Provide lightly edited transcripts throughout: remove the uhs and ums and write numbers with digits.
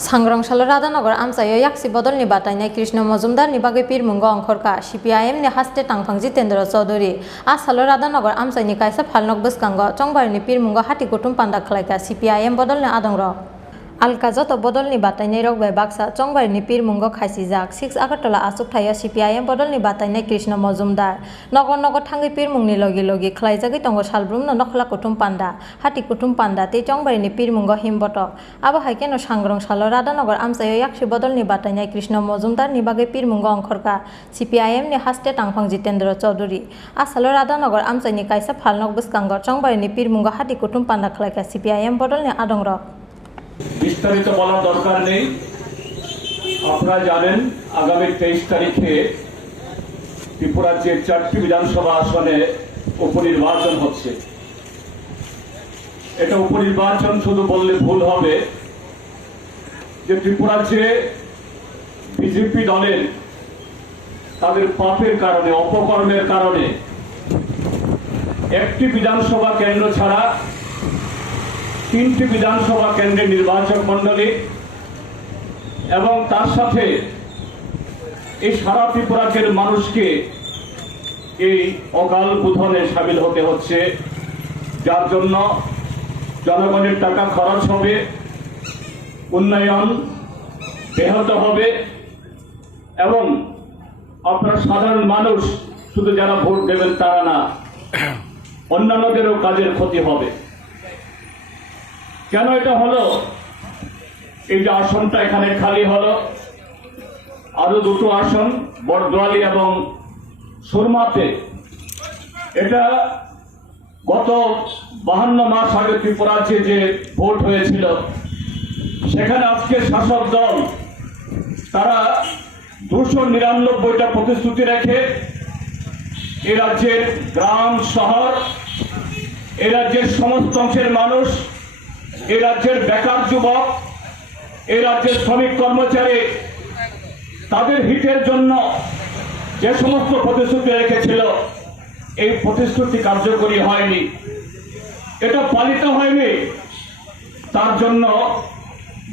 सांग्रांशाल राधानगर आमचायो याक्सी बदलनि बातायनाय कृष्ण मजुमदारनि बागै पिरमुंगो अंखरका सीपीआईएमनि हास्ते तांफां जितेन्द्र चौधुरी आसालो राधानगर आमचायनि कायसा फालनक बसकांगो चंबारनि पिरमुंगो हाटी कुटुम पान्दा खलायका सीपीआईएम बदलनि आदंग्र आलका जत बदलनि बातायनाय रगबाय बाक्सा चंबारनि पिरमुंगो खायसिजाक 6 आगरतला आसुकथायो सीपीआईएम बदलनि बातायनाय कृष्ण मजुमदार नगर नगर थांगै पिरमुंगनि लगे लगे खलायजागै तंगो सालब्रुमनो नखला कुटुम पान्दा हाटी कुटुम पान्दा ते चंबारनि पिरमुंगो हिमबटक आबो हायकेनो सांग्रांशाल राधानगर आमचायो याक्सी बदलनि बातायनाय कृष्ण मजुमदारनि बागै पिरमुंगो अंखरका सीपीआईएमनि हास्ते तांफां जितेन्द्र चौधुरी आसालो राधानगर आमचायनि कायसा फालनक बसकांगो चंबारनि पिरमुंगो हाटी कुटुम पान्दा खलायका सीपीआईएम बदलनि आदंग्र বিস্তারিত বলার দরকার নেই। আপনারা জানেন আগামী 23 তারিখে ত্রিপুরার যে 4টি বিধানসভা আসনে উপনির্বাচন হচ্ছে। এটা উপনির্বাচন শুধু বললে ভুল হবে যে ত্রিপুরার যে বিজেপি দলের তাদের পাপের কারণে অপকর্মের কারণে একটি বিধানসভা কেন্দ্র ছাড়া 3টি বিধানসভা কেন্দ্রের নির্বাচক মণ্ডলী এবং তার সাথে এই সারা ত্রিপুরার মানুষকে এই অকাল বোধনে সামিল হতে হচ্ছে, যার জন্য জনগণের টাকা খরচ হবে, উন্নয়ন ব্যাহত হবে এবং আপনার সাধারণ মানুষ শুধু যারা ভোট দেবেন তারা না, অন্যান্যদেরও কাজের ক্ষতি হবে। কেন এটা হলো? এই যে আসনটা এখানে খালি হলো, আরো দুটো আসন বড়দোয়ালি এবং সুরমাতে, এটা গত 52 মাস আগে ত্রিপুরাতে যে ভোট হয়েছিল সেখানে আজকে শাসক দল তারা 299টা প্রতিশ্রুতি রেখে এই রাজ্যের গ্রাম শহর, এই রাজ্যের সমস্ত অংশের মানুষ, এই রাজ্যের বেকার যুবক, এই রাজ্যের শ্রমিক কর্মচারী তাদের হিতের জন্য যে সমস্ত প্রতিশ্রুতি রেখেছিল এই প্রতিশ্রুতি কার্যকরী হয়নি, এটা পালিত হয়নি। তার জন্য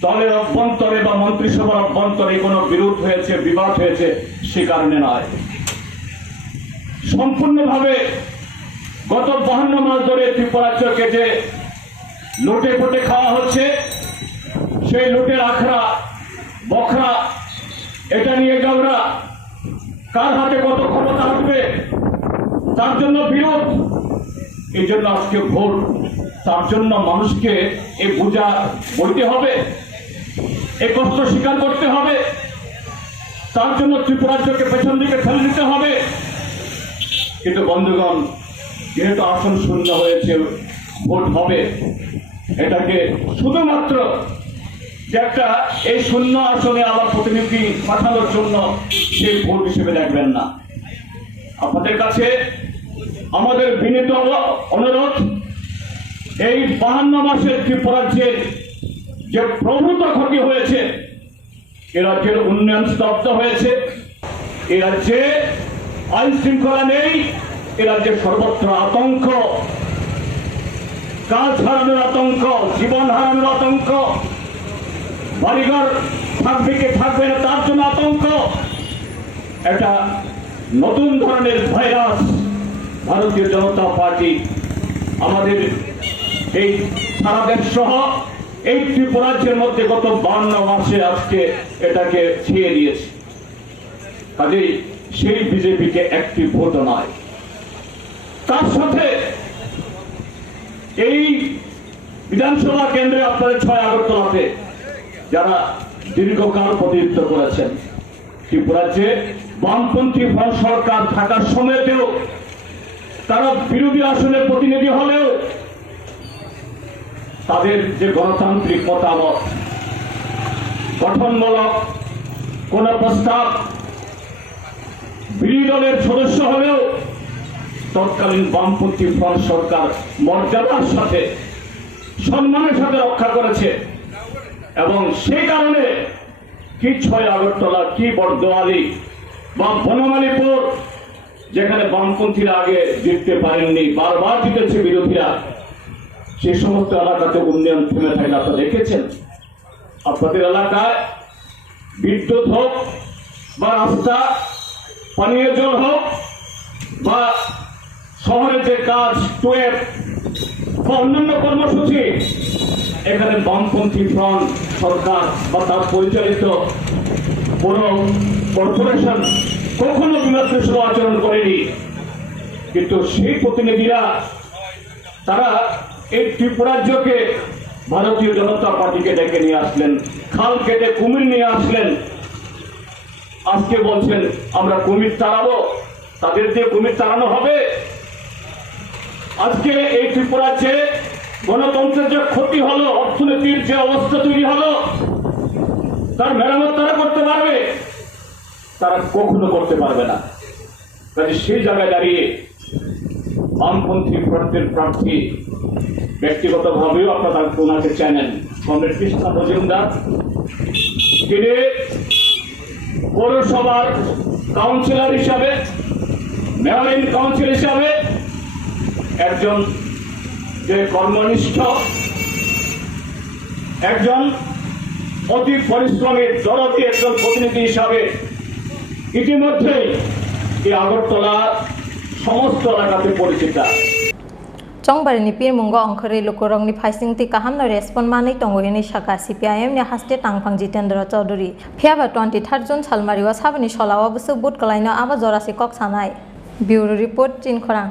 দলের অভ্যন্তরে বা মন্ত্রিসভার অভ্যন্তরে কোনো বিরোধ হয়েছে, বিবাদ হয়েছে, সে কারণে নয়। সম্পূর্ণভাবে গত 52 মাস ধরে ত্রিপুরা রাজ্যকে যে লুটে পুটে খাওয়া হচ্ছে, সেই লুটের আখড়া বখরা এটা নিয়ে গাওরা কার হাতে কত ক্ষমতা আসবে তার জন্য বিরোধ। এই জন্য আজকে ভোট, তার জন্য মানুষকে এই বোঝা বইতে হবে, এই কষ্ট স্বীকার করতে হবে, তার জন্য ত্রিপুরা রাজ্যকে পেছন দিকে ঠেলে দিতে হবে। কিন্তু বন্ধুগণ, যেহেতু আসন শূন্য হয়েছে, ভোট হবে, এটাকে শুধুমাত্র যে একটা এই শূন্য আসনে আবার প্রতিনিধি পাঠানোর জন্য সেই ভোট হিসেবে দেখবেন না। আপনাদের কাছে আমাদের বিনীত অনুরোধ, এই 52 মাসের ত্রিপুরা রাজ্যের যে প্রভূত ক্ষতি হয়েছে, এ রাজ্যের উন্নয়ন স্তব্ধ হয়েছে, এ রাজ্যে আইন শৃঙ্খলা নেই, এ রাজ্যে সর্বত্র আতঙ্ক, কাজ হারানোর আতঙ্ক, জীবন হারানোর আতঙ্ক, বাড়িঘর থাকবে কি থাকবে না তার জন্য আতঙ্ক। একটা নতুন ধরনের ভাইরাস ভারতীয় জনতা পার্টি আমাদের এই সারা দেশ সহ এই ত্রিপুরা রাজ্যের মধ্যে গত 52 মাসে আজকে এটাকে ছেয়ে দিয়েছে। কাজেই সেই বিজেপিকে একটি ভোট নয়, তার সাথে এই বিধানসভা কেন্দ্রে আপনাদের 6 আগরতলাতে যারা দীর্ঘকাল প্রতিনিধিত্ব করেছেন, ত্রিপুরা রাজ্যে বামপন্থী ফ্রন্ট সরকার থাকার সময়তেও তারা বিরোধী আসনের প্রতিনিধি হলেও তাদের যে গণতান্ত্রিক মতামত, গঠনমূলক কোন প্রস্তাব বিরোধী দলের সদস্য হলেও তৎকালীন বামপন্থী ফ্রন্ট সরকার মর্যাদার সাথে সম্মানের সাথে রক্ষা করেছে। এবং সেই কারণে কি 6 আগরতলা, কি বড়দোয়ালি বা বনমালীপুর, যেখানে বামপন্থীরা আগে জিততে পারেননি, বারবার জিতেছে বিরোধীরা, সেই সমস্ত এলাকাতে উন্নয়ন থেমে থাকে আপনারা দেখেছেন। আপনাদের এলাকায় বিদ্যুৎ হোক বা রাস্তা, পানীয় জল হোক বা শহরের যে কাজ, টুয়েব বা অন্যান্য কর্মসূচি, এখানে বামপন্থী ফ্রন্ট সরকার বা তার পরিচালিত কোন কর্পোরেশন কখনো বিমর্ষ আচরণ করেনি। কিন্তু সেই প্রতিনিধিরা তারা এই ত্রিপুরাজ্যকে ভারতীয় জনতা পার্টিকে ডেকে নিয়ে আসলেন, খাল কেটে কুমির নিয়ে আসলেন। আজকে বলছেন আমরা কুমির তাড়াবো, তাদের দিয়ে কুমির তাড়ানো হবে। আজকে এই ত্রিপুরাজ্যে গণতন্ত্রের যে ক্ষতি হলো, অর্থনীতির যে অবস্থা তৈরি হলো, তার মেরামত তারা করতে পারবে? তারা কখনো করতে পারবে না। কাজে সেই জায়গায় দাঁড়িয়ে বামপন্থী ফ্রন্টের প্রার্থী ব্যক্তিগতভাবেও আপনারা ওনাকে চেনেন, কমরেড কৃষ্ণ মজুমদার। তিনি পৌরসভার কাউন্সিলর হিসাবে, মেয়র ইন কাউন্সিল হিসাবে একজন যে কর্মনিষ্ঠ, একজন অতি পরিশ্রমী দরদি একজন প্রতিনিধি হিসাবে ইতিমধ্যেই এই আগরতলা সমস্ত এলাকাতে পরিচিত। Chongbarini Pirmungo Angkhari Lukurongni Phaisingti Kahamno Respond Mani Tongohini Shaka CPIM ni haste Tangphang Jitendra Chaudhary Phiaba 23 June Salmariwa Sabani Sholawa Busu But Kalaino Aba Jorasi Kok Sanai Bureau Report Chinkhorang